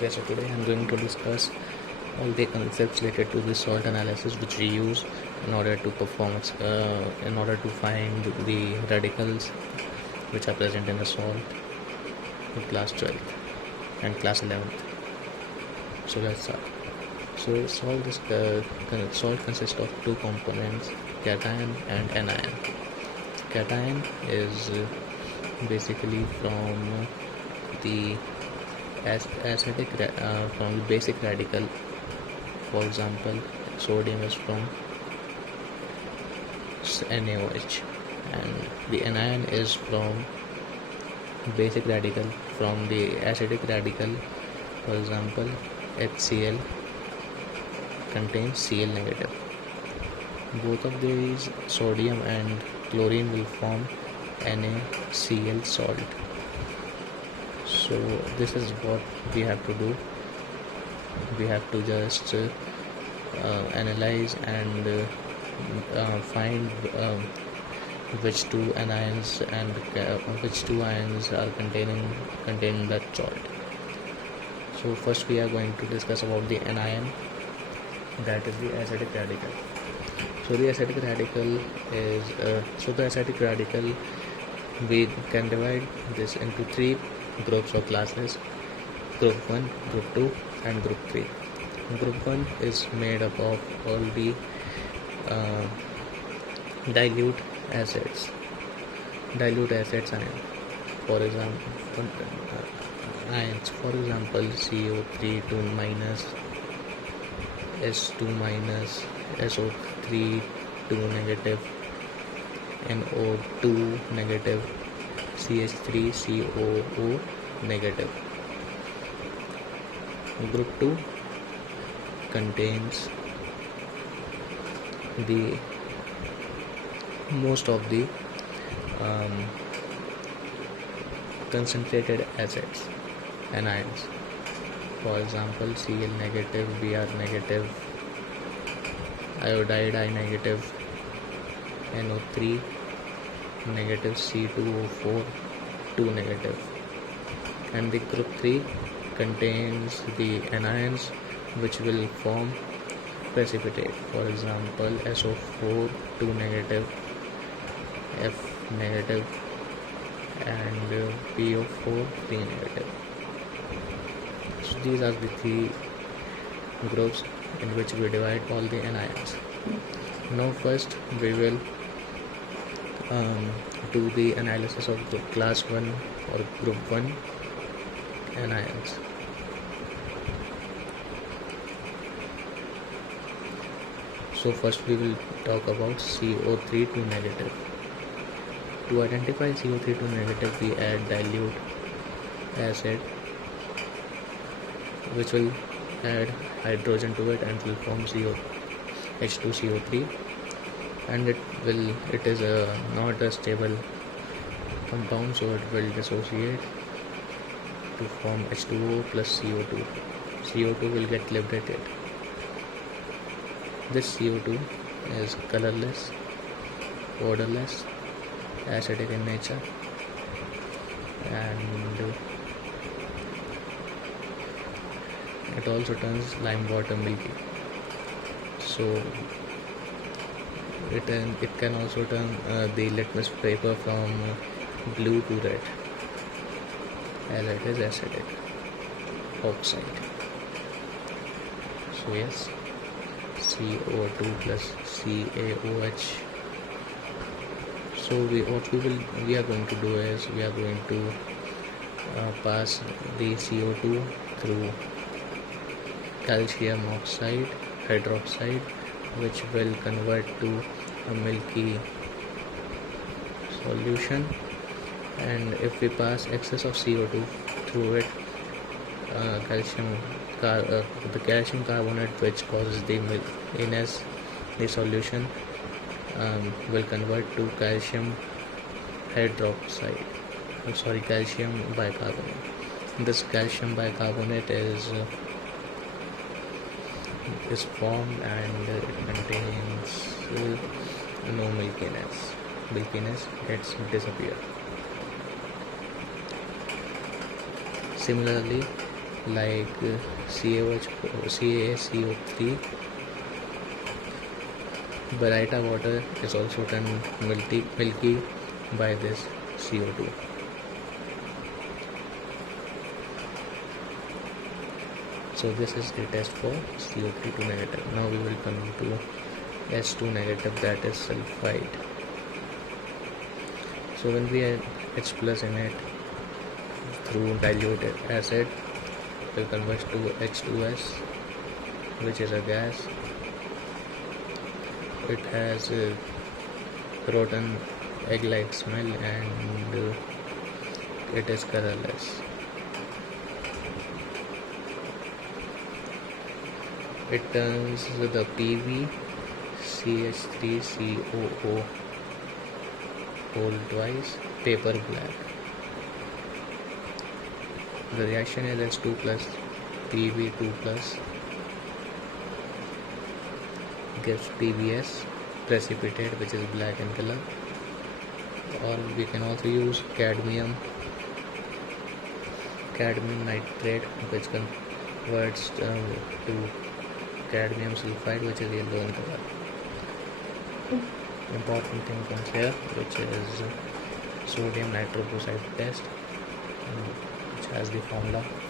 Okay, so today I'm going to discuss all the concepts related to the salt analysis which we use in order to in order to find the radicals which are present in the salt in class 12th and class 11th. So let's start. So salt consists of two components, cation and anion. Cation is basically from the from the basic radical. For example, sodium is from NaOH, and the anion is from basic radical from the acidic radical. For example, HCl contains Cl negative. Both of these, sodium and chlorine, will form NaCl salt. So this is what we have to do. We have to just analyze and find which two anions and which two ions are contained that salt. So first we are going to discuss about the anion, that is the acidic radical. So the acidic radical we can divide this into three groups or classes: group 1, group 2 and group 3. Group 1 is made up of all the dilute acids ion. For example, ions, for example, CO3 2 minus, S2 minus, SO3 2 negative, NO2 negative, CH3 COO negative. Group 2 contains the most of the concentrated acids and ions. For example, Cl negative, Br negative, iodide I negative, NO3 negative, C2O4 2 negative. And the group 3 contains the anions which will form precipitate. For example, SO4 2 negative, F negative and PO4 3 negative. So these are the three groups in which we divide all the anions. Now first we will do the analysis of the class 1 or group 1 anions. So first we will talk about CO3 2 negative. To identify CO3 2 negative, we add dilute acid which will add hydrogen to it and will form H2CO3, and it is not a stable compound, so it will dissociate to form H2O plus CO2. CO2 will get liberated. This CO2 is colorless, odorless, acidic in nature, and it also turns lime water milky. So it can also turn the litmus paper from blue to red, as it is acidic oxide. So yes, CO2 plus CaOH. So what we are going to do is we are going to pass the CO2 through calcium oxide hydroxide, which will convert to a milky solution. And if we pass excess of CO2 through it, the calcium carbonate, which causes the milkiness, the solution will convert to calcium hydroxide. Calcium bicarbonate. This calcium bicarbonate is formed and it contains no milkiness. Milkiness gets disappear. Similarly, like CaCO3. Baryta water is also turned milky by this CO2. So this is the test for CO3 to negative. Now we will come to H2 negative, that is sulfide. So when we add H plus in it through dilute acid, it converts to H2S, which is a gas. It has a rotten egg-like smell and it is colorless. It turns the PbCH3COO whole twice paper black. The reaction is H2 plus Pb2 plus gives PbS precipitate, which is black in color. Or we can also use cadmium nitrate, which converts to cadmium sulfide, which is yellow in color. Important thing comes here, which is sodium nitroprusside test, which has the formula